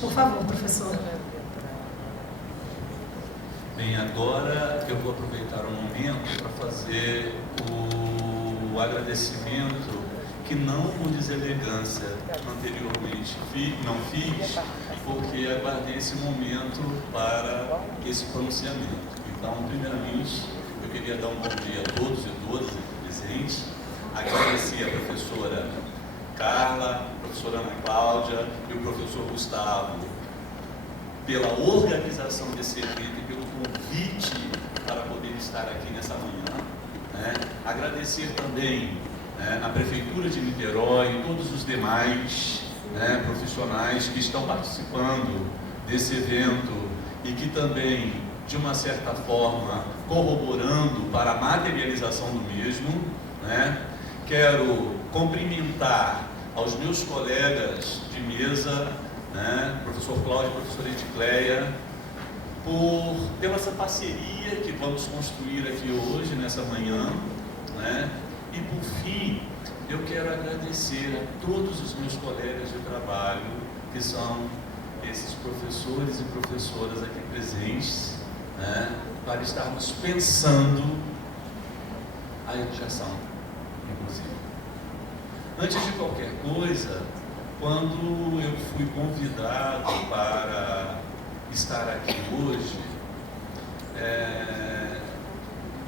Por favor, professor. Bem, agora eu vou aproveitar o momento para fazer o agradecimento que não por deselegância anteriormente não fiz, porque aguardei esse momento para esse pronunciamento. Então, primeiramente, eu queria dar um bom dia a todos e todas aqui presentes, agradecer a professora Carla, a professora Ana Cláudia e o professor Gustavo pela organização desse evento e pelo convite para poder estar aqui nessa manhã, né? Agradecer também, né, a Prefeitura de Niterói e todos os demais, né, profissionais que estão participando desse evento e que também, de uma certa forma, corroborando para a materialização do mesmo, né? Quero cumprimentar aos meus colegas de mesa, né, professor Cláudio e professora Edicleia, pela essa parceria que vamos construir aqui hoje, nessa manhã, né? E por fim, eu quero agradecer a todos os meus colegas de trabalho, que são esses professores e professoras aqui presentes, né, para estarmos pensando a educação, inclusive. Antes de qualquer coisa, quando eu fui convidado para estar aqui hoje,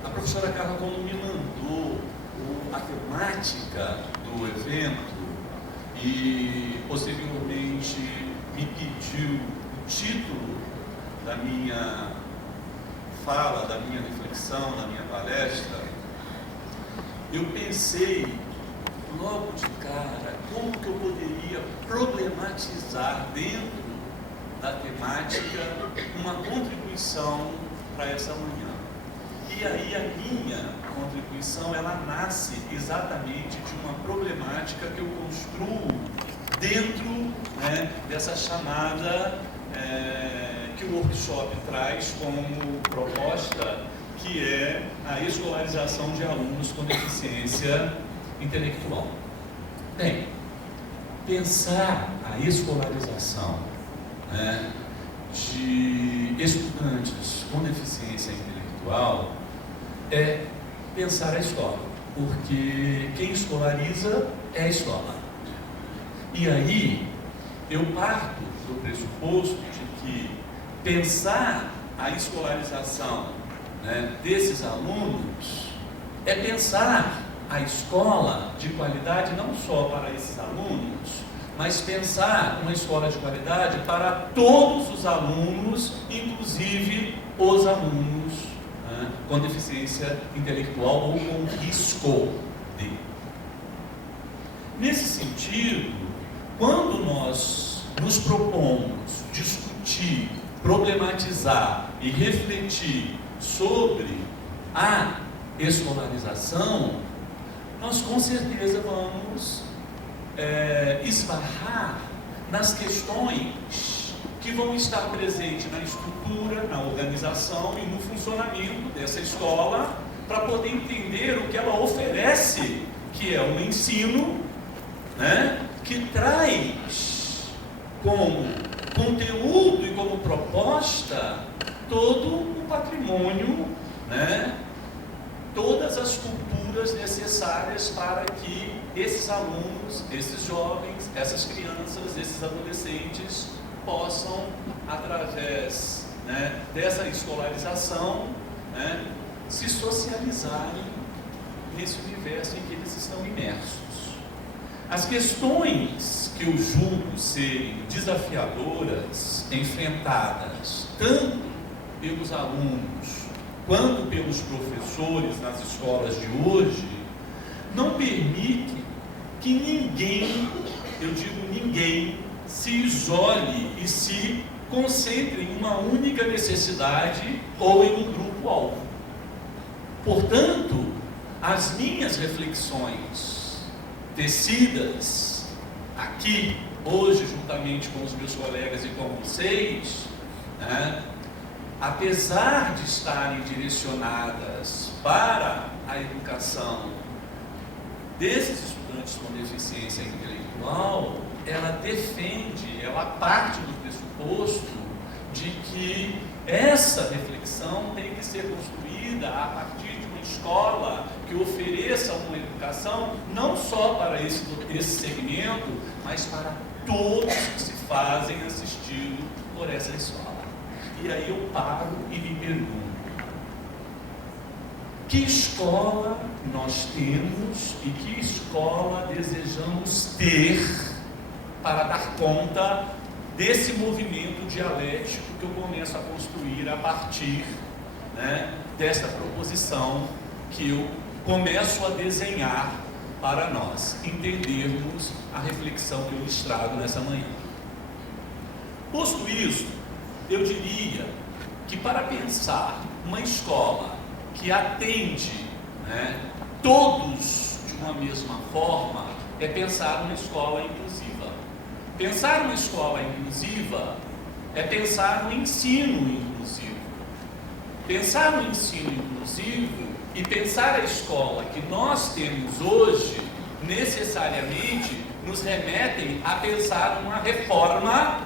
a professora Carla, quando me mandou a temática do evento e posteriormente me pediu o título da minha fala, da minha reflexão, da minha palestra, eu pensei logo de cara como que eu poderia problematizar dentro da temática uma contribuição para essa manhã. E aí a minha contribuição, ela nasce exatamente de uma problemática que eu construo dentro, né, dessa chamada que o workshop traz como proposta, que é a escolarização de alunos com deficiência intelectual. Bem, pensar a escolarização, né, de estudantes com deficiência intelectual é pensar a escola, porque quem escolariza é a escola. E aí eu parto do pressuposto de que pensar a escolarização, né, desses alunos é pensar a escola de qualidade não só para esses alunos, mas pensar uma escola de qualidade para todos os alunos, inclusive os alunos, né, com deficiência intelectual ou com risco de. Nesse sentido, quando nós nos propomos discutir, problematizar e refletir sobre a escolarização, nós com certeza vamos esbarrar nas questões que vão estar presentes na estrutura, na organização e no funcionamento dessa escola, para poder entender o que ela oferece, que é um ensino, né, que traz como conteúdo e como proposta todo um patrimônio, né, todas as culturas necessárias para que esses alunos, esses jovens, essas crianças, esses adolescentes possam, através, né, dessa escolarização, né, se socializarem nesse universo em que eles estão imersos. As questões que eu julgo serem desafiadoras, enfrentadas tanto pelos alunos quanto pelos professores nas escolas de hoje, não permite que ninguém, eu digo ninguém, se isole e se concentre em uma única necessidade ou em um grupo-alvo. Portanto, as minhas reflexões tecidas aqui, hoje, juntamente com os meus colegas e com vocês, né, apesar de estarem direcionadas para a educação desses estudantes com deficiência intelectual, ela defende, ela parte do pressuposto pressuposto de que essa reflexão tem que ser construída a partir de uma escola que ofereça uma educação não só para esse segmento, mas para todos que se fazem assistido por essa escola. E aí eu paro e me pergunto: que escola nós temos e que escola desejamos ter para dar conta desse movimento dialético que eu começo a construir a partir, desta proposição que eu começo a desenhar para nós entendermos a reflexão que eu lhes trago nessa manhã. Posto isto, eu diria que para pensar uma escola que atende todos de uma mesma forma, é pensar uma escola inclusiva. Pensar uma escola inclusiva é pensar no ensino inclusivo. Pensar no ensino inclusivo e pensar a escola que nós temos hoje, necessariamente nos remetem a pensar uma reforma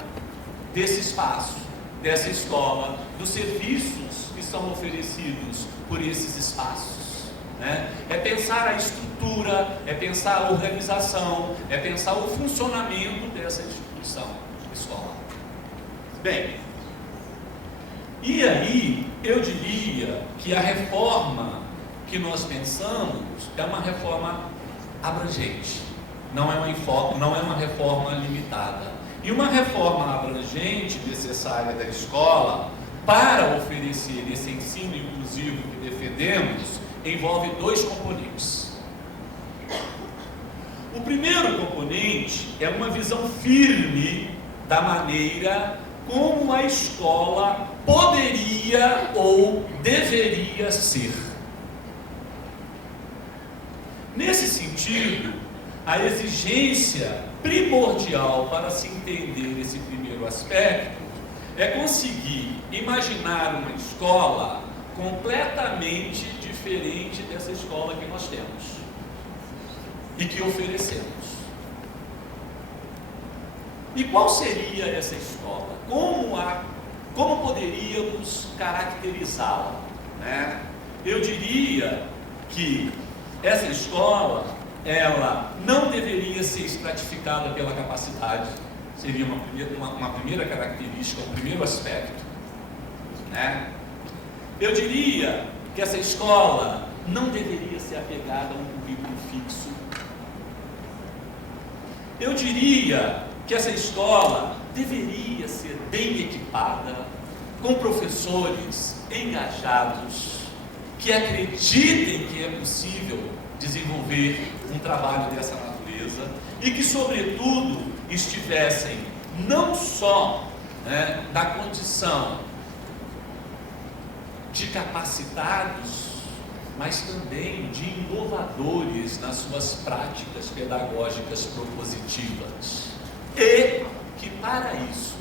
desse espaço, dessa escola, dos serviços que são oferecidos por esses espaços. É pensar a estrutura, é pensar a organização, é pensar o funcionamento dessa instituição, escola. Bem, e aí eu diria que a reforma que nós pensamos é uma reforma abrangente, não é uma reforma limitada. E uma reforma abrangente necessária da escola para oferecer esse ensino inclusivo que defendemos envolve dois componentes. O primeiro componente é uma visão firme da maneira como a escola poderia ou deveria ser. Nesse sentido, a exigência primordial para se entender esse primeiro aspecto é conseguir imaginar uma escola completamente diferente dessa escola que nós temos e que oferecemos. E qual seria essa escola? Como poderíamos caracterizá-la? Eu diria que essa escola, ela não deveria ser estratificada pela capacidade, seria uma primeira característica, um primeiro aspecto. Eu diria que essa escola não deveria ser apegada a um currículo fixo. Eu diria que essa escola deveria ser bem equipada, com professores engajados, que acreditem que é possível desenvolver um trabalho dessa natureza e que, sobretudo, estivessem não só na condição de capacitados, mas também de inovadores nas suas práticas pedagógicas propositivas, e que para isso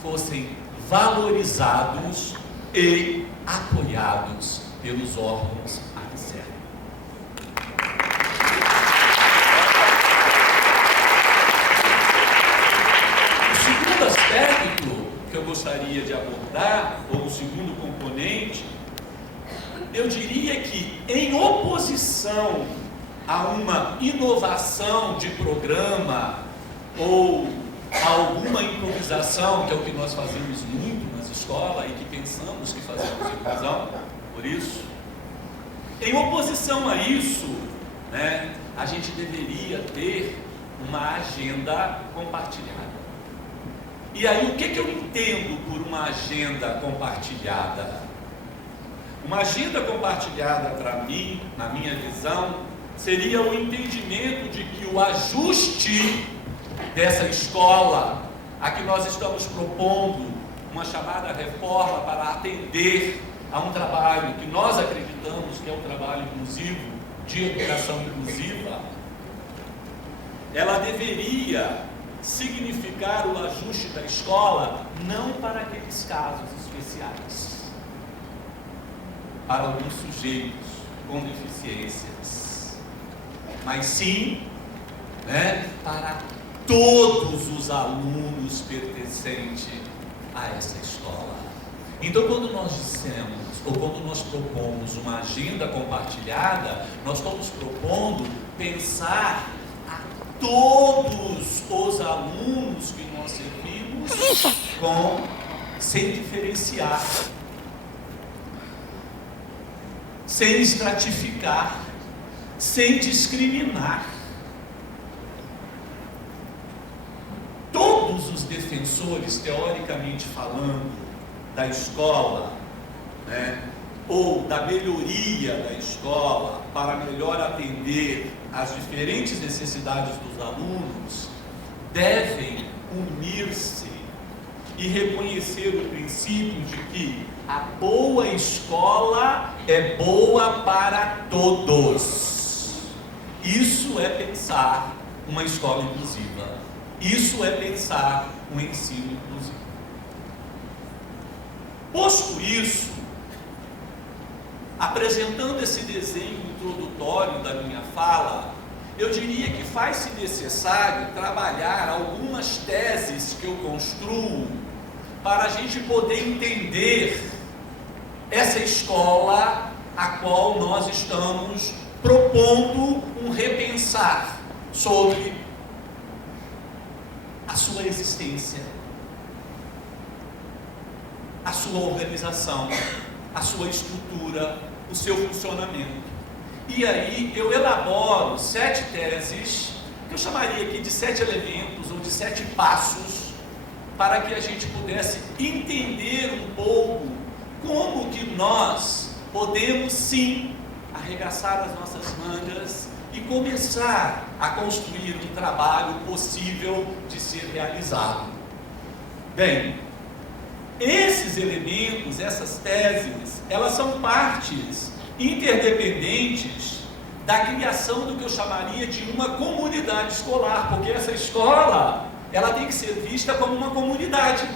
fossem valorizados e apoiados pelos órgãos a que servem. O segundo aspecto que eu gostaria de abordar, ou o segundo componente, eu diria que, em oposição a uma inovação de programa ou a alguma improvisação, que é o que nós fazemos muito nas escolas e que pensamos que fazemos inclusão, por isso, em oposição a isso, a gente deveria ter uma agenda compartilhada. E aí, o que eu entendo por uma agenda compartilhada? Uma agenda compartilhada, para mim, na minha visão, seria o entendimento de que o ajuste dessa escola, a que nós estamos propondo uma chamada reforma para atender a um trabalho que nós acreditamos que é um trabalho inclusivo, de educação inclusiva, ela deveria significar o ajuste da escola não para aqueles casos especiais, para alguns sujeitos com deficiências, mas sim para todos os alunos pertencentes a essa escola. Então, quando nós dissemos, ou quando nós propomos uma agenda compartilhada, nós estamos propondo pensar a todos os alunos que nós servimos sem diferenciar, sem estratificar, sem discriminar. Todos os defensores, teoricamente falando, da escola, ou da melhoria da escola para melhor atender às diferentes necessidades dos alunos, devem unir-se e reconhecer o princípio de que a boa escola é boa para todos. Isso é pensar uma escola inclusiva. Isso é pensar um ensino inclusivo. Posto isso, apresentando esse desenho introdutório da minha fala, eu diria que faz-se necessário trabalhar algumas teses que eu construo para a gente poder entender essa escola a qual nós estamos propondo um repensar sobre a sua existência, a sua organização, a sua estrutura, o seu funcionamento. E aí eu elaboro 7 teses, que eu chamaria aqui de 7 elementos ou de 7 passos, para que a gente pudesse entender um pouco como que nós podemos sim arregaçar as nossas mangas e começar a construir um trabalho possível de ser realizado. Bem, esses elementos, essas teses, elas são partes interdependentes da criação do que eu chamaria de uma comunidade escolar, porque essa escola, ela tem que ser vista como uma comunidade,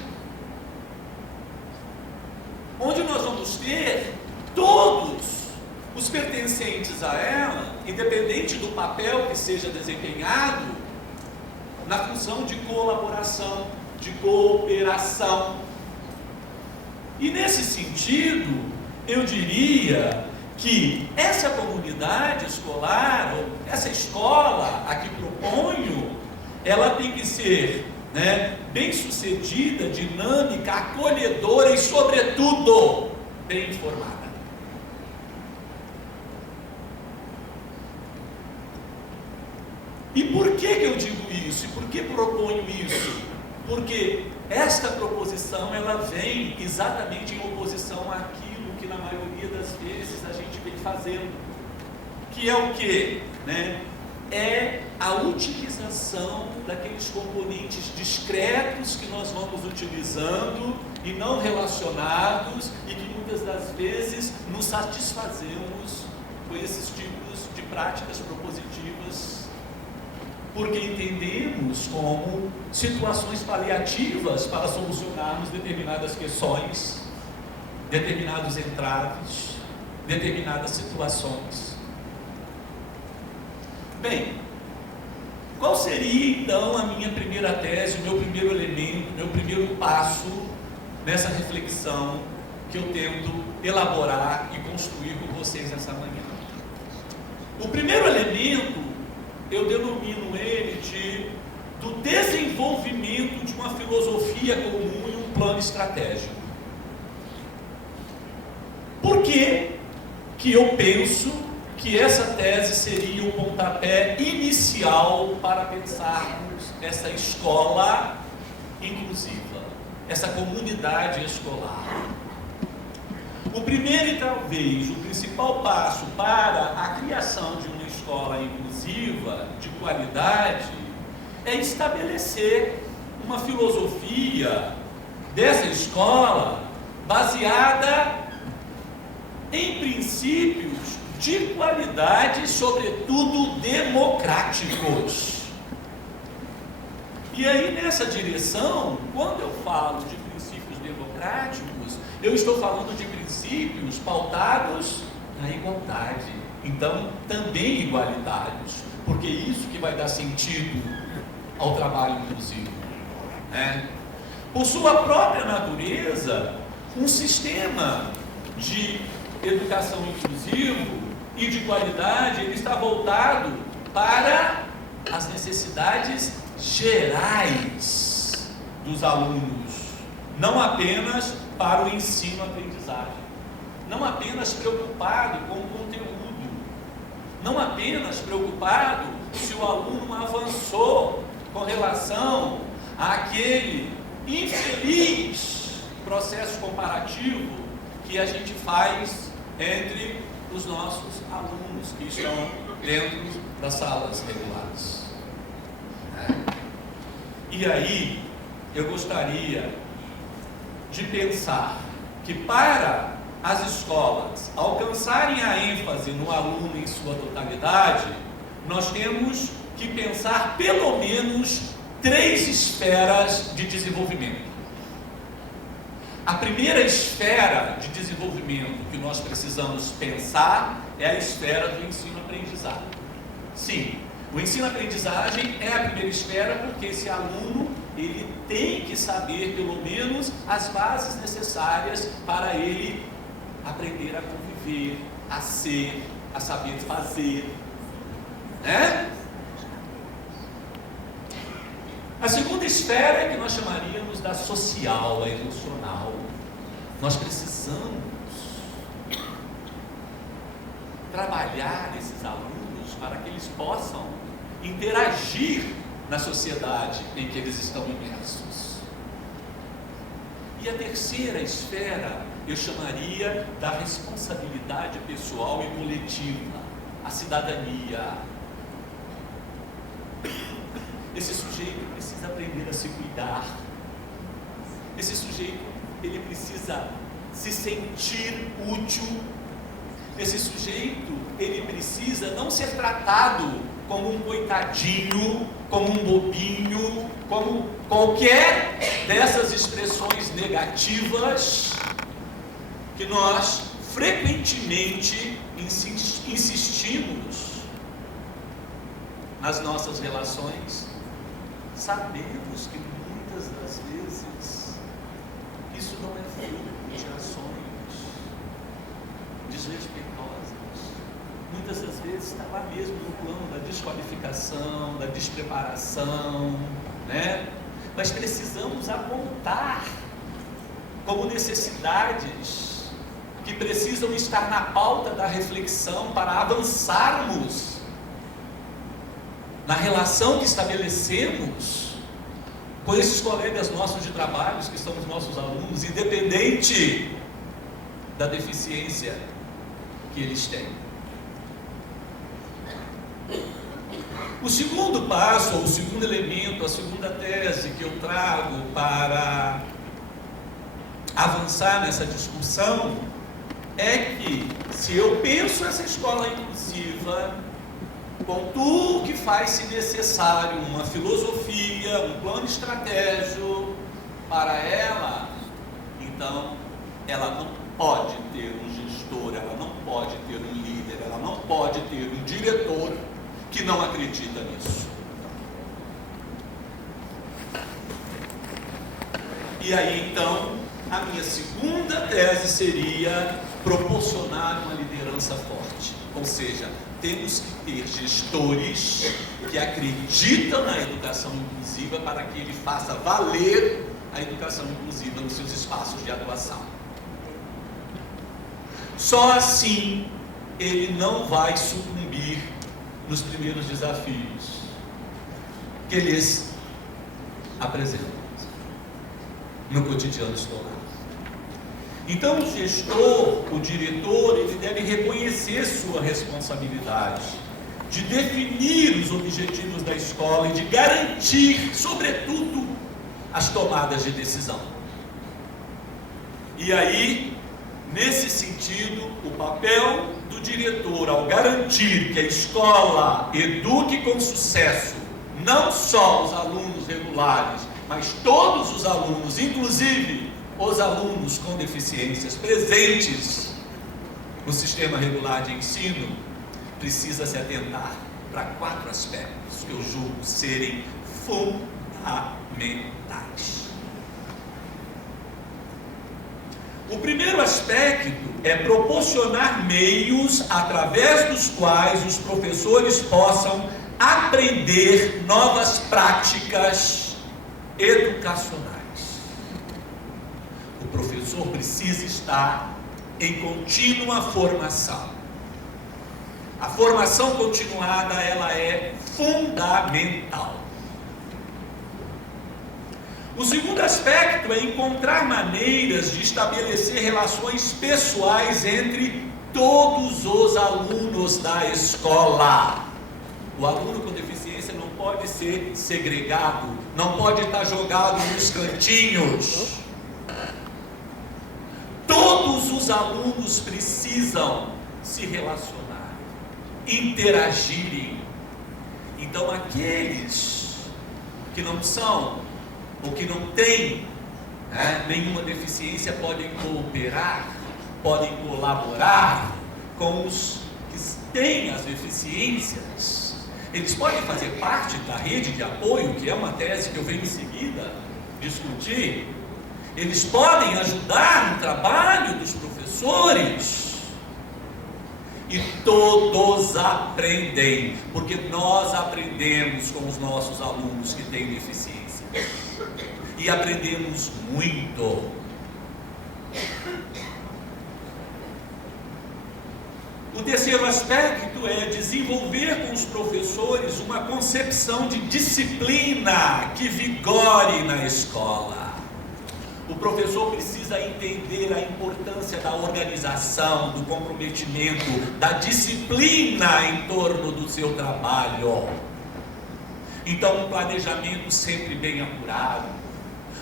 onde nós vamos ter todos os pertencentes a ela, independente do papel que seja desempenhado, na função de colaboração, de cooperação. E nesse sentido, eu diria que essa comunidade escolar, ou essa escola a que proponho, ela tem que ser bem-sucedida, dinâmica, acolhedora e, sobretudo, bem informada. E por que eu digo isso? E por que proponho isso? Porque esta proposição, ela vem exatamente em oposição àquilo que na maioria das vezes a gente vem fazendo, que é o quê? É a utilização daqueles componentes discretos que nós vamos utilizando e não relacionados, e que muitas das vezes nos satisfazemos com esses tipos de práticas propositivas, porque entendemos como situações paliativas para solucionarmos determinadas questões, determinados entraves, determinadas situações. Bem, qual seria então a minha primeira tese, o meu primeiro elemento, o meu primeiro passo nessa reflexão que eu tento elaborar e construir com vocês essa manhã? O primeiro elemento, eu denomino ele do desenvolvimento de uma filosofia comum e um plano estratégico. Por que eu penso que essa tese seria o pontapé inicial para pensarmos essa escola inclusiva, essa comunidade escolar? O primeiro e talvez o principal passo para a criação de uma escola inclusiva, de qualidade, é estabelecer uma filosofia dessa escola baseada em princípios de qualidade, sobretudo democráticos. E aí, nessa direção, quando eu falo de princípios democráticos, eu estou falando de princípios pautados na igualdade, então também igualitários, porque é isso que vai dar sentido ao trabalho inclusivo, por sua própria natureza, um sistema de educação inclusivo e de qualidade, ele está voltado para as necessidades gerais dos alunos, não apenas para o ensino-aprendizagem, não apenas preocupado com o conteúdo, não apenas preocupado se o aluno avançou com relação àquele infeliz processo comparativo que a gente faz entre os nossos alunos que estão dentro das salas regulares. E aí, eu gostaria de pensar que para as escolas alcançarem a ênfase no aluno em sua totalidade, nós temos que pensar pelo menos 3 esferas de desenvolvimento. A primeira esfera de desenvolvimento que nós precisamos pensar é a esfera do ensino-aprendizagem. Sim, o ensino-aprendizagem é a primeira esfera porque esse aluno, ele tem que saber pelo menos as bases necessárias para ele aprender a conviver, a ser, a saber fazer, né? A segunda esfera é que nós chamaríamos da social, a emocional. Nós precisamos trabalhar esses alunos para que eles possam interagir na sociedade em que eles estão imersos. E a terceira esfera eu chamaria da responsabilidade pessoal e coletiva, a cidadania. Esse sujeito precisa aprender a se cuidar. Esse sujeito, ele precisa se sentir útil. Esse sujeito, ele precisa não ser tratado como um coitadinho, como um bobinho, como qualquer dessas expressões negativas que nós frequentemente insistimos nas nossas relações. Sabemos que muitas das vezes isso não é fruto de ações desrespeitosas. Muitas das vezes está lá mesmo no plano da desqualificação, da despreparação, né? Mas precisamos apontar como necessidades que precisam estar na pauta da reflexão para avançarmos na relação que estabelecemos com esses colegas nossos de trabalho, que são os nossos alunos, independente da deficiência que eles têm. O segundo passo, ou o segundo elemento, a segunda tese que eu trago para avançar nessa discussão é que, se eu penso essa escola inclusiva, com tudo que faz-se necessário, uma filosofia, um plano estratégico para ela, então ela não pode ter um gestor, ela não pode ter um líder, ela não pode ter um diretor que não acredita nisso. E aí então, a minha segunda tese seria proporcionar uma liderança forte, ou seja, temos que ter gestores que acreditam na educação inclusiva para que ele faça valer a educação inclusiva nos seus espaços de atuação. Só assim ele não vai sucumbir nos primeiros desafios que lhes apresentam no cotidiano escolar. Então o gestor, o diretor, ele deve reconhecer sua responsabilidade de definir os objetivos da escola e de garantir, sobretudo, as tomadas de decisão. E aí, nesse sentido, o papel do diretor ao garantir que a escola eduque com sucesso não só os alunos regulares, mas todos os alunos, inclusive os alunos com deficiências presentes no sistema regular de ensino, precisa se atentar para 4 aspectos que eu julgo serem fundamentais. O primeiro aspecto é proporcionar meios através dos quais os professores possam aprender novas práticas educacionais. O professor precisa estar em contínua formação. A formação continuada, ela é fundamental. O segundo aspecto é encontrar maneiras de estabelecer relações pessoais entre todos os alunos da escola. O aluno com deficiência não pode ser segregado, não pode estar jogado nos cantinhos. Todos os alunos precisam se relacionar, interagirem. Então, aqueles que não são ou que não têm nenhuma deficiência podem cooperar, podem colaborar com os que têm as deficiências. Eles podem fazer parte da rede de apoio, que é uma tese que eu venho em seguida discutir. Eles podem ajudar no trabalho dos professores. E todos aprendem, porque nós aprendemos com os nossos alunos que têm deficiência. E aprendemos muito. O terceiro aspecto é desenvolver com os professores uma concepção de disciplina que vigore na escola. O professor precisa entender a importância da organização, do comprometimento, da disciplina em torno do seu trabalho. Então, um planejamento sempre bem apurado,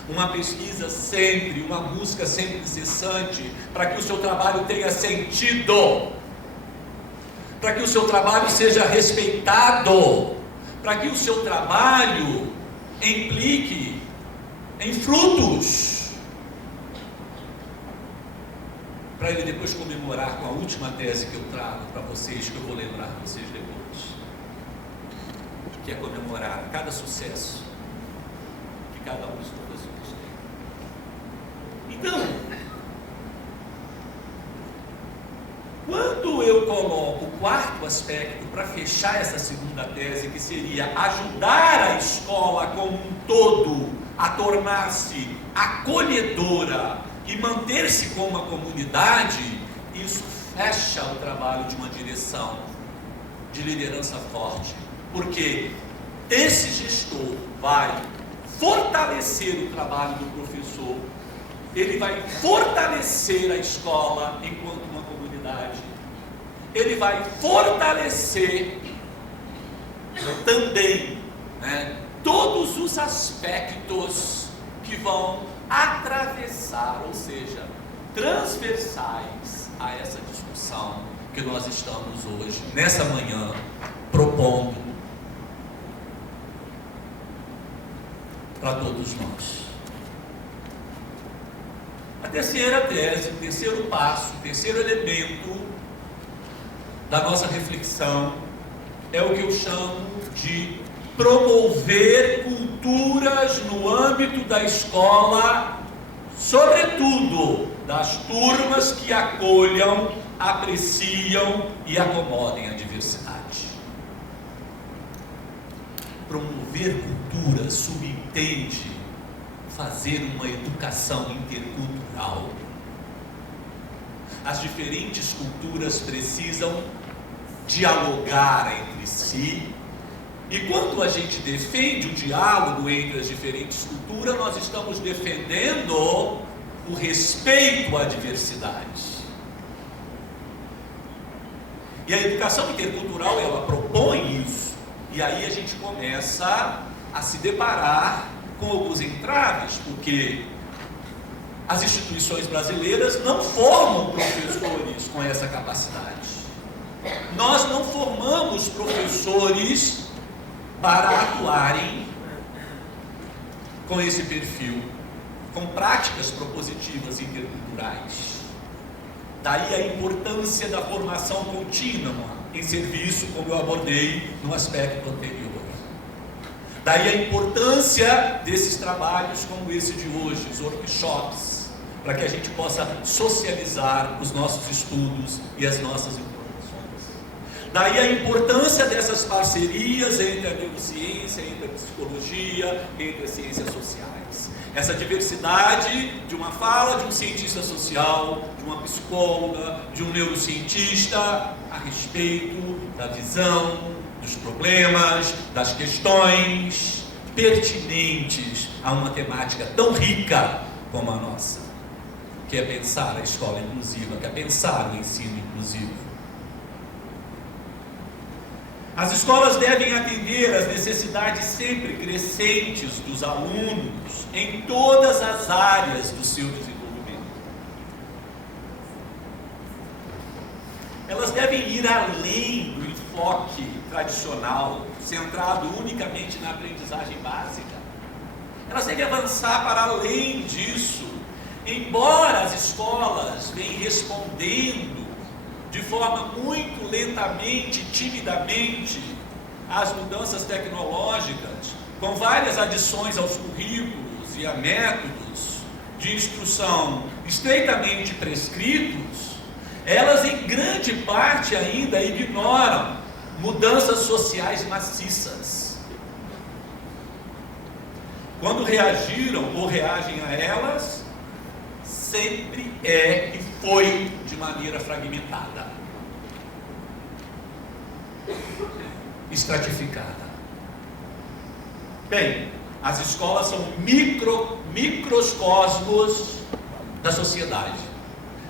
uma pesquisa sempre, uma busca sempre incessante, para que o seu trabalho tenha sentido, para que o seu trabalho seja respeitado, para que o seu trabalho implique em frutos, para ele depois comemorar com a última tese que eu trago para vocês, que eu vou lembrar vocês depois, que é comemorar cada sucesso que cada um dos professores tem. Então, quando eu coloco o quarto aspecto para fechar essa segunda tese, que seria ajudar a escola como um todo a tornar-se acolhedora e manter-se como uma comunidade, isso fecha o trabalho de uma direção de liderança forte, porque esse gestor vai fortalecer o trabalho do professor, ele vai fortalecer a escola enquanto uma comunidade, ele vai fortalecer também todos os aspectos que vão atravessar, ou seja, transversais a essa discussão que nós estamos hoje, nessa manhã, propondo para todos nós. A terceira tese, o terceiro passo, o terceiro elemento da nossa reflexão é o que eu chamo de promover culturas no âmbito da escola, sobretudo das turmas que acolham, apreciam e acomodem a diversidade. Promover cultura subentende fazer uma educação intercultural. As diferentes culturas precisam dialogar entre si, e quando a gente defende o diálogo entre as diferentes culturas, nós estamos defendendo o respeito à diversidade. E a educação intercultural, ela propõe isso, e aí a gente começa a se deparar com alguns entraves, porque as instituições brasileiras não formam professores com essa capacidade. Nós não formamos professores para atuarem com esse perfil, com práticas propositivas interculturais. Daí a importância da formação contínua em serviço, como eu abordei no aspecto anterior. Daí a importância desses trabalhos como esse de hoje, os workshops, para que a gente possa socializar os nossos estudos e as nossas informações. Daí a importância dessas parcerias entre a neurociência, entre a psicologia, entre as ciências sociais. Essa diversidade de uma fala de um cientista social, de uma psicóloga, de um neurocientista a respeito da visão, dos problemas, das questões pertinentes a uma temática tão rica como a nossa, que é pensar a escola inclusiva, que é pensar o ensino inclusivo. As escolas devem atender às necessidades sempre crescentes dos alunos em todas as áreas do seu desenvolvimento. Elas devem ir além do enfoque tradicional, centrado unicamente na aprendizagem básica. Elas devem avançar para além disso. Embora as escolas venham respondendo de forma muito lentamente, timidamente, às mudanças tecnológicas, com várias adições aos currículos e a métodos de instrução estreitamente prescritos, elas em grande parte ainda ignoram mudanças sociais maciças. Quando reagiram ou reagem a elas, sempre é e foi de maneira fragmentada, estratificada. Bem, as escolas são microcosmos da sociedade.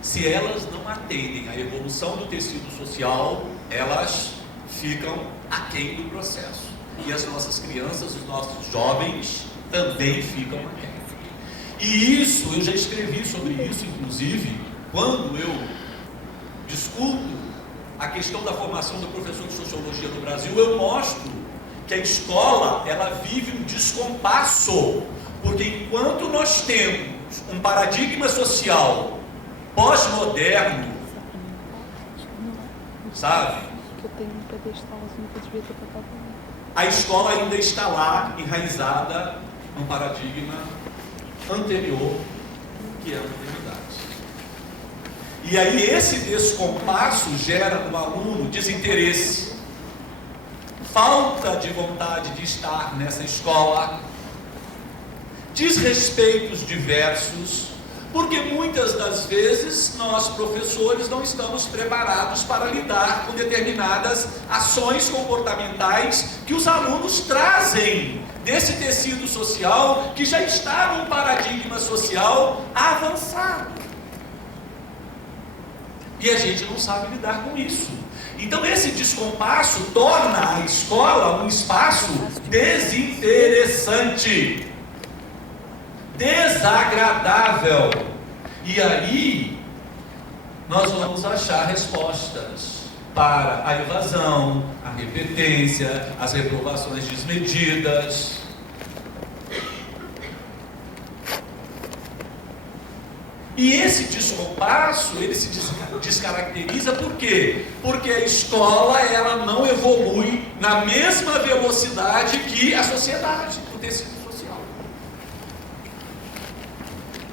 Se elas não atendem à evolução do tecido social, elas ficam aquém do processo. E as nossas crianças, os nossos jovens também ficam aquém. E isso, eu já escrevi sobre isso, inclusive, quando eu discuto a questão da formação do professor de sociologia no Brasil, eu mostro que a escola, ela vive um descompasso, porque enquanto nós temos um paradigma social pós-moderno, sabe? A escola ainda está lá, enraizada num paradigma anterior, que é a modernidade. E aí esse descompasso gera no aluno desinteresse, falta de vontade de estar nessa escola, desrespeitos diversos, porque muitas das vezes nós professores não estamos preparados para lidar com determinadas ações comportamentais que os alunos trazem desse tecido social que já está num paradigma social avançado. E a gente não sabe lidar com isso. Então esse descompasso torna a escola um espaço desinteressante, desagradável. E aí nós vamos achar respostas para a evasão, a repetência, as reprovações desmedidas. E esse descompasso, ele se descaracteriza por quê? Porque a escola, ela não evolui na mesma velocidade que a sociedade, o tecido social.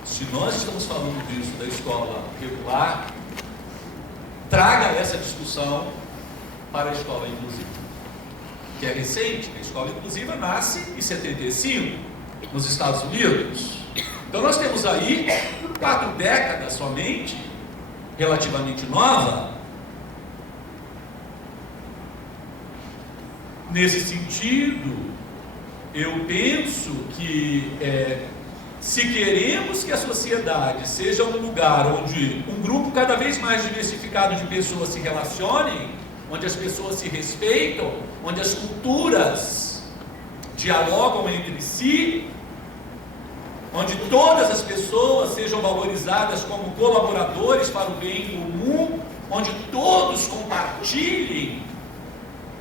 Se nós estamos falando disso, da escola regular, traga essa discussão para a escola inclusiva, que é recente. A escola inclusiva nasce em 75, nos Estados Unidos. Então nós temos aí 4 décadas somente, relativamente nova. Nesse sentido, eu penso que se queremos que a sociedade seja um lugar onde um grupo cada vez mais diversificado de pessoas se relacionem, onde as pessoas se respeitam, onde as culturas dialogam entre si, onde todas as pessoas sejam valorizadas como colaboradores para o bem comum, onde todos compartilhem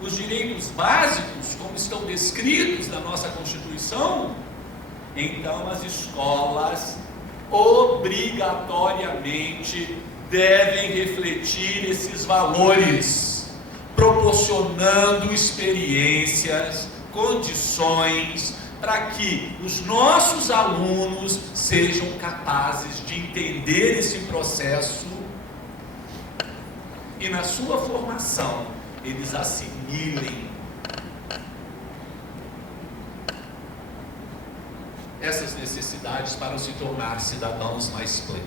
os direitos básicos como estão descritos na nossa Constituição, então as escolas obrigatoriamente devem refletir esses valores, proporcionando experiências, condições, para que os nossos alunos sejam capazes de entender esse processo e na sua formação eles assimilem essas necessidades para se tornar cidadãos mais plenos.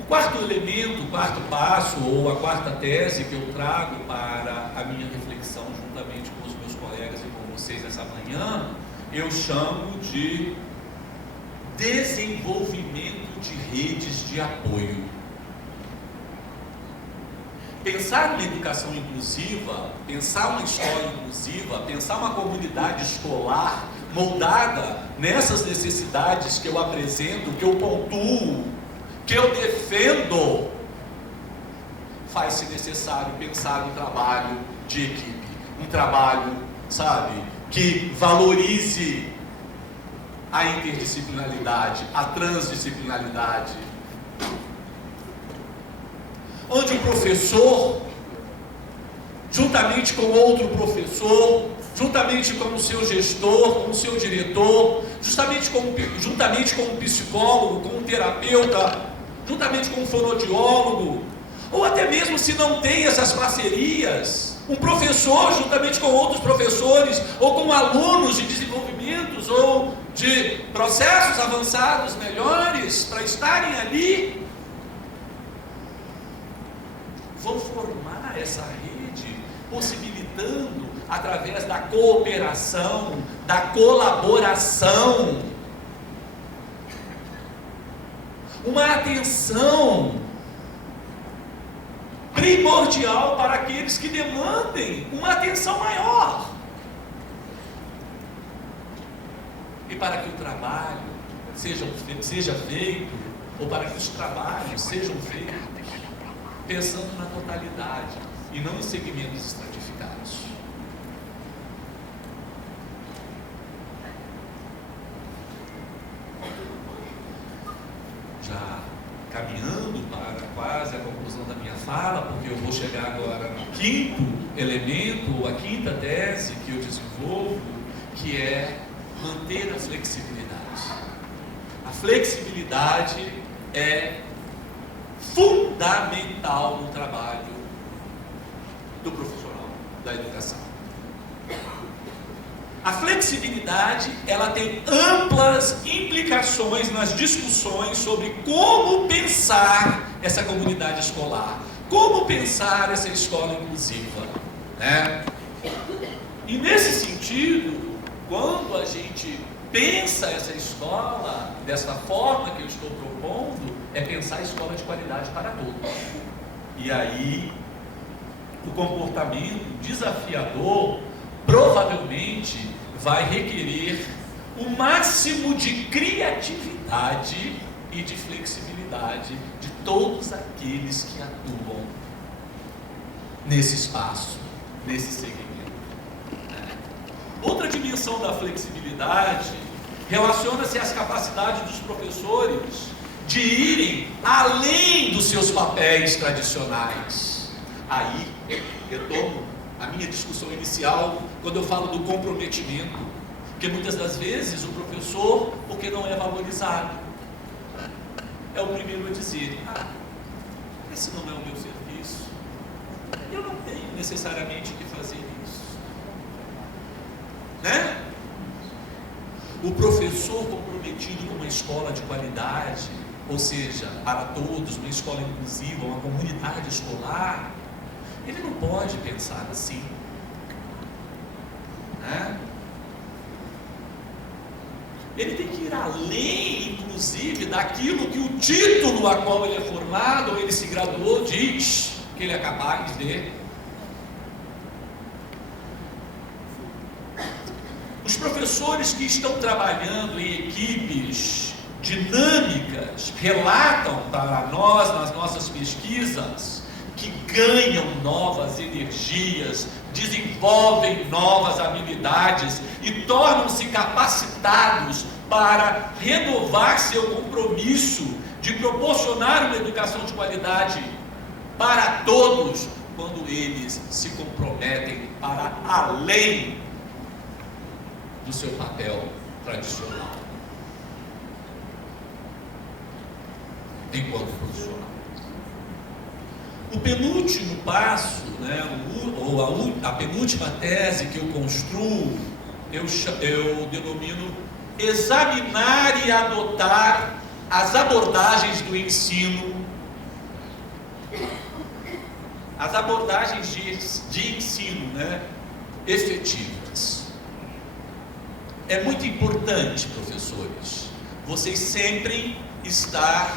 O quarto elemento, o quarto passo, ou a quarta tese que eu trago para a minha reflexão juntamente com os meus colegas e com vocês essa manhã, eu chamo de desenvolvimento de redes de apoio. Pensar uma educação inclusiva, pensar uma escola inclusiva, pensar uma comunidade escolar moldada nessas necessidades que eu apresento, que eu pontuo, que eu defendo, faz-se necessário pensar um trabalho de equipe, um trabalho, que valorize a interdisciplinaridade, a transdisciplinaridade, onde o professor, juntamente com outro professor, juntamente com o seu gestor, com o seu diretor, juntamente com um psicólogo, com um terapeuta, juntamente com um fonoaudiólogo, ou até mesmo se não tem essas parcerias, um professor juntamente com outros professores, ou com alunos de desenvolvimentos, ou de processos avançados melhores, para estarem ali, vão formar essa rede, possibilitando, através da cooperação, da colaboração, uma atenção primordial para aqueles que demandem uma atenção maior. E para que o trabalho seja feito, ou para que os trabalhos sejam feitos, pensando na totalidade e não em segmentos estratificados. Já caminhando para quase a conclusão da minha fala, porque eu vou chegar agora no quinto elemento, a quinta tese que eu desenvolvo, que é manter a flexibilidade. A flexibilidade é fundamental no trabalho do profissional da educação. A flexibilidade, ela tem amplas implicações nas discussões sobre como pensar essa comunidade escolar, como pensar essa escola inclusiva, né? E nesse sentido, quando a gente pensa essa escola dessa forma que eu estou propondo, é pensar a escola de qualidade para todos. E aí, o comportamento desafiador provavelmente vai requerer o máximo de criatividade e de flexibilidade de todos aqueles que atuam nesse espaço, nesse segmento. Outra dimensão da flexibilidade relaciona-se às capacidades dos professores de irem além dos seus papéis tradicionais. Aí, retomo a minha discussão inicial, quando eu falo do comprometimento, porque muitas das vezes o professor, porque não é valorizado, é o primeiro a dizer: esse não é o meu serviço, eu não tenho necessariamente que fazer isso, né? O professor comprometido numa escola de qualidade, ou seja, para todos, uma escola inclusiva, uma comunidade escolar, ele não pode pensar assim, né? Ele tem que ir além, inclusive, daquilo que o título a qual ele é formado, ou ele se graduou, diz que ele é capaz de. Os professores que estão trabalhando em equipes dinâmicas relatam para nós, nas nossas pesquisas, que ganham novas energias, desenvolvem novas habilidades e tornam-se capacitados para renovar seu compromisso de proporcionar uma educação de qualidade para todos, quando eles se comprometem para além do seu papel tradicional enquanto profissional. O penúltimo passo, né, a penúltima tese que eu construo, eu denomino examinar e adotar as abordagens do ensino, as abordagens de ensino, né, efetivas. É muito importante, professores, vocês sempre estar,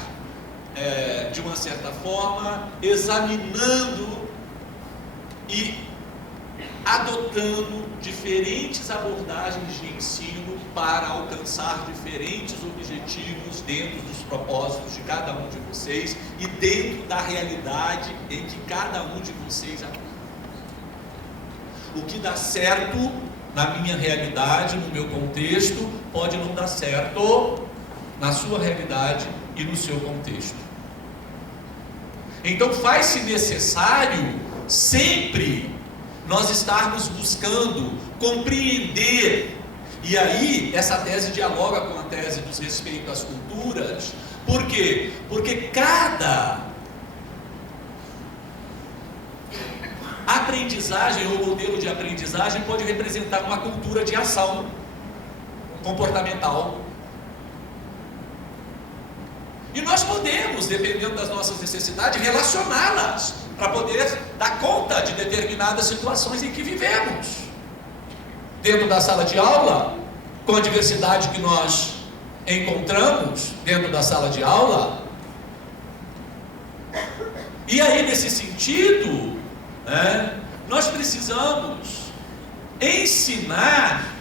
de uma certa forma, examinando e adotando diferentes abordagens de ensino para alcançar diferentes objetivos dentro dos propósitos de cada um de vocês e dentro da realidade em que cada um de vocês atua. O que dá certo na minha realidade, no meu contexto, pode não dar certo na sua realidade e no seu contexto. Então faz-se necessário sempre nós estarmos buscando compreender, e aí essa tese dialoga com a tese dos respeito às culturas. Por quê? Porque cada aprendizagem ou modelo de aprendizagem pode representar uma cultura de ação comportamental. E nós podemos, dependendo das nossas necessidades, relacioná-las para poder dar conta de determinadas situações em que vivemos. Dentro da sala de aula, com a diversidade que nós encontramos dentro da sala de aula. E aí, nesse sentido, né, nós precisamos ensinar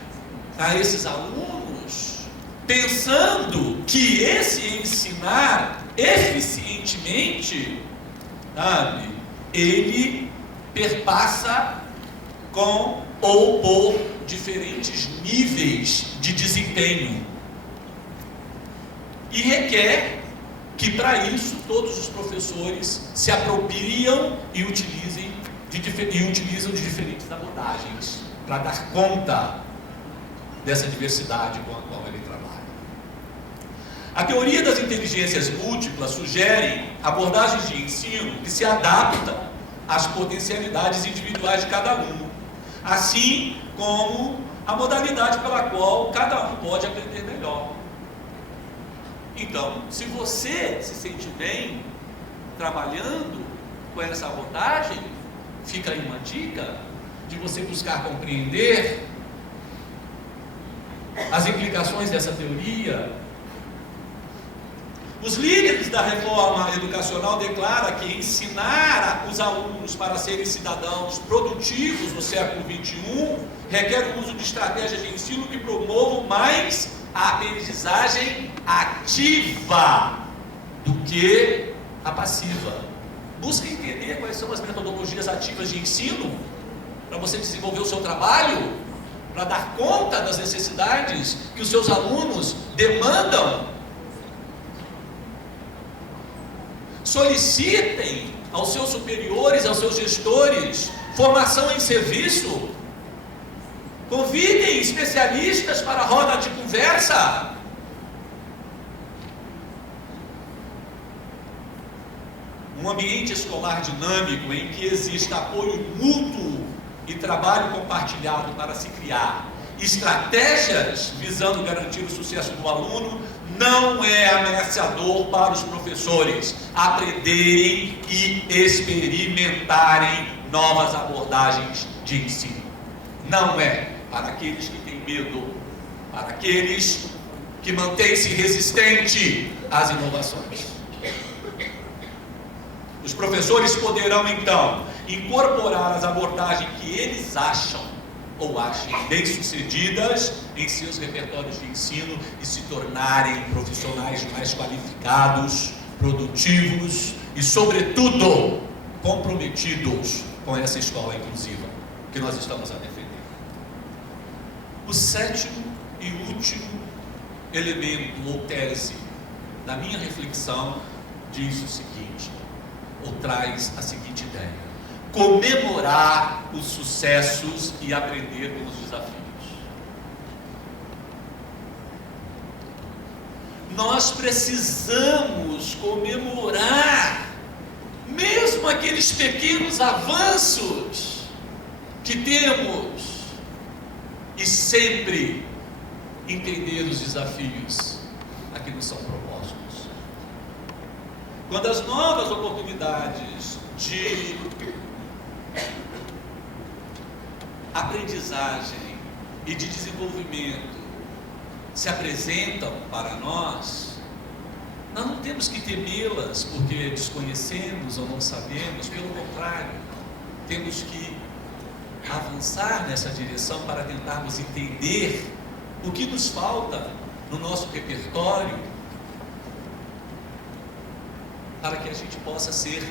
a esses alunos, pensando que esse ensinar eficientemente, sabe, ele perpassa com ou por diferentes níveis de desempenho e requer que para isso todos os professores se apropriam e utilizam de diferentes abordagens para dar conta dessa diversidade com a qual ele trabalha. A teoria das inteligências múltiplas sugere abordagens de ensino que se adaptam às potencialidades individuais de cada aluno, assim como a modalidade pela qual cada um pode aprender melhor. Então, se você se sente bem trabalhando com essa abordagem, fica aí uma dica de você buscar compreender as implicações dessa teoria. Os líderes da reforma educacional declaram que ensinar os alunos para serem cidadãos produtivos no século XXI requer o uso de estratégias de ensino que promovam mais a aprendizagem ativa do que a passiva. Busque entender quais são as metodologias ativas de ensino para você desenvolver o seu trabalho, para dar conta das necessidades que os seus alunos demandam. Solicitem aos seus superiores, aos seus gestores, formação em serviço. Convidem especialistas para a roda de conversa. Um ambiente escolar dinâmico em que exista apoio mútuo e trabalho compartilhado para se criar estratégias visando garantir o sucesso do aluno não é ameaçador para os professores aprenderem e experimentarem novas abordagens de ensino. Não é para aqueles que têm medo, para aqueles que mantêm-se resistentes às inovações. Os professores poderão então incorporar as abordagens que eles acham ou achem bem-sucedidas em seus repertórios de ensino e se tornarem profissionais mais qualificados, produtivos e, sobretudo, comprometidos com essa escola inclusiva que nós estamos a defender. O sétimo e último elemento ou tese da minha reflexão diz o seguinte, ou traz a seguinte ideia: comemorar os sucessos e aprender com os desafios. Nós precisamos comemorar mesmo aqueles pequenos avanços que temos e sempre entender os desafios a que nos são propostos. Quando as novas oportunidades de aprendizagem e de desenvolvimento se apresentam para nós, nós não temos que temê-las porque desconhecemos ou não sabemos, pelo contrário, temos que avançar nessa direção para tentarmos entender o que nos falta no nosso repertório, para que a gente possa ser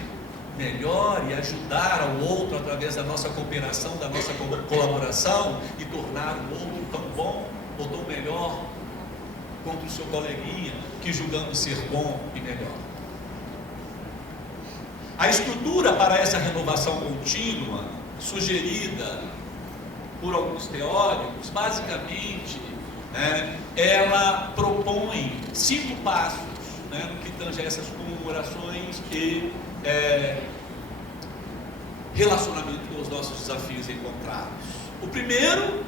melhor e ajudar ao outro através da nossa cooperação, da nossa colaboração, e tornar o outro tão bom ou tão melhor quanto o seu coleguinha, que julgando ser bom e melhor. A estrutura para essa renovação contínua, sugerida por alguns teóricos, basicamente, ela propõe 5 passos, no que tange a essas comemorações e relacionamento com os nossos desafios encontrados. O primeiro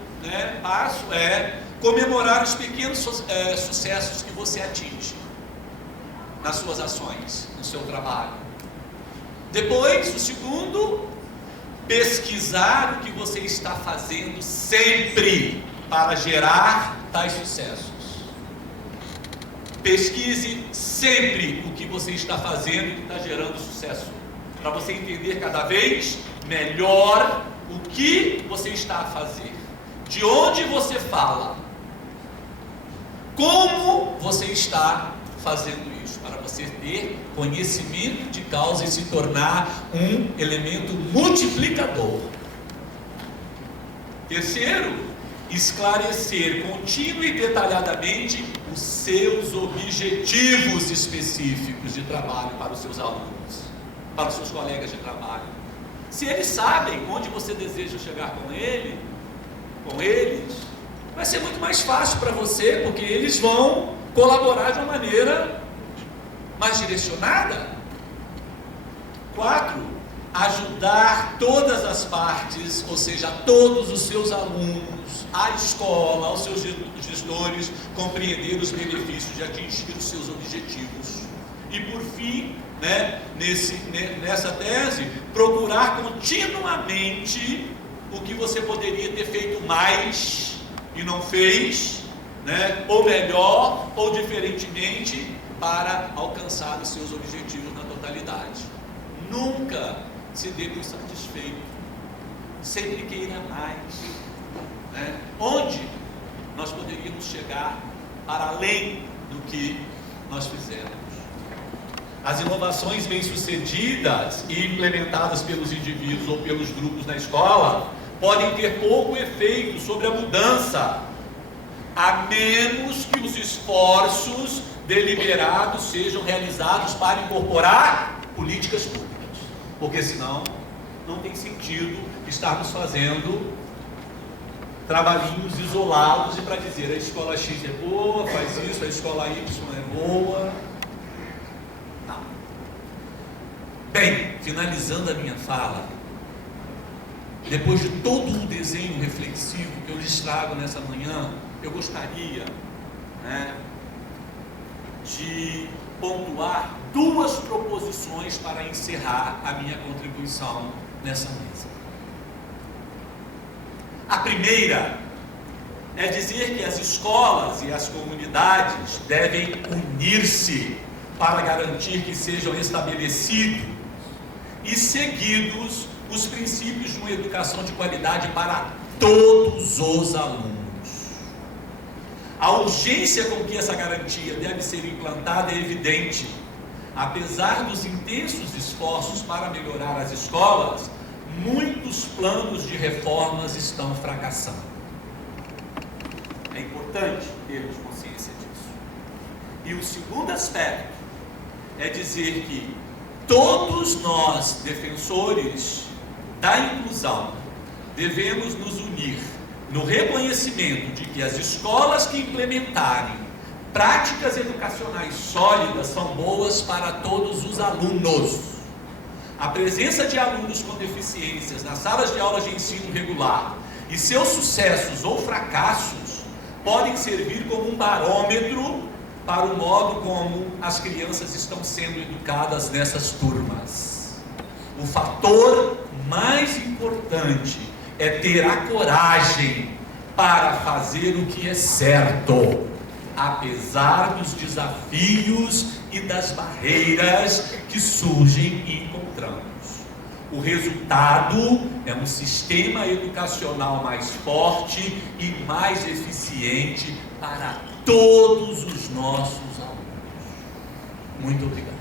passo é comemorar os pequenos sucessos que você atinge nas suas ações, no seu trabalho. Depois, o segundo, pesquisar o que você está fazendo sempre para gerar tais sucessos. Pesquise sempre o que você está fazendo e que está gerando sucesso, para você entender cada vez melhor o que você está a fazer, de onde você fala, como você está fazendo isso, para você ter conhecimento de causa e se tornar um elemento multiplicador. Terceiro, esclarecer contínua e detalhadamente os seus objetivos específicos de trabalho para os seus alunos, para os seus colegas de trabalho. Se eles sabem onde você deseja chegar com eles, vai ser muito mais fácil para você, porque eles vão colaborar de uma maneira mais direcionada. 4, ajudar todas as partes, ou seja, todos os seus alunos, a escola, aos seus gestores, compreender os benefícios de atingir os seus objetivos. E por fim, nessa tese, procurar continuamente o que você poderia ter feito mais e não fez, ou melhor, ou diferentemente, para alcançar os seus objetivos na totalidade. Nunca se dê por satisfeito, sempre queira mais. Onde nós poderíamos chegar para além do que nós fizemos? As inovações bem-sucedidas e implementadas pelos indivíduos ou pelos grupos na escola podem ter pouco efeito sobre a mudança, a menos que os esforços deliberados sejam realizados para incorporar políticas públicas, porque senão não tem sentido estarmos fazendo trabalhinhos isolados e para dizer a escola X é boa, faz isso, a escola Y é boa. Não. Bem, finalizando a minha fala, depois de todo um desenho reflexivo que eu lhes trago nessa manhã, eu gostaria de pontuar 2 proposições para encerrar a minha contribuição nessa mesa. A primeira é dizer que as escolas e as comunidades devem unir-se para garantir que sejam estabelecidos e seguidos os princípios de uma educação de qualidade para todos os alunos. A urgência com que essa garantia deve ser implantada é evidente. Apesar dos intensos esforços para melhorar as escolas, muitos planos de reformas estão fracassando. É importante termos consciência disso. E o segundo aspecto é dizer que todos nós, defensores da inclusão, devemos nos unir no reconhecimento de que as escolas que implementarem práticas educacionais sólidas são boas para todos os alunos. A presença de alunos com deficiências nas salas de aula de ensino regular e seus sucessos ou fracassos podem servir como um barômetro para o modo como as crianças estão sendo educadas nessas turmas. O fator mais importante é ter a coragem para fazer o que é certo, apesar dos desafios e das barreiras que surgem e encontramos. O resultado é um sistema educacional mais forte e mais eficiente para todos os nossos alunos. Muito obrigado.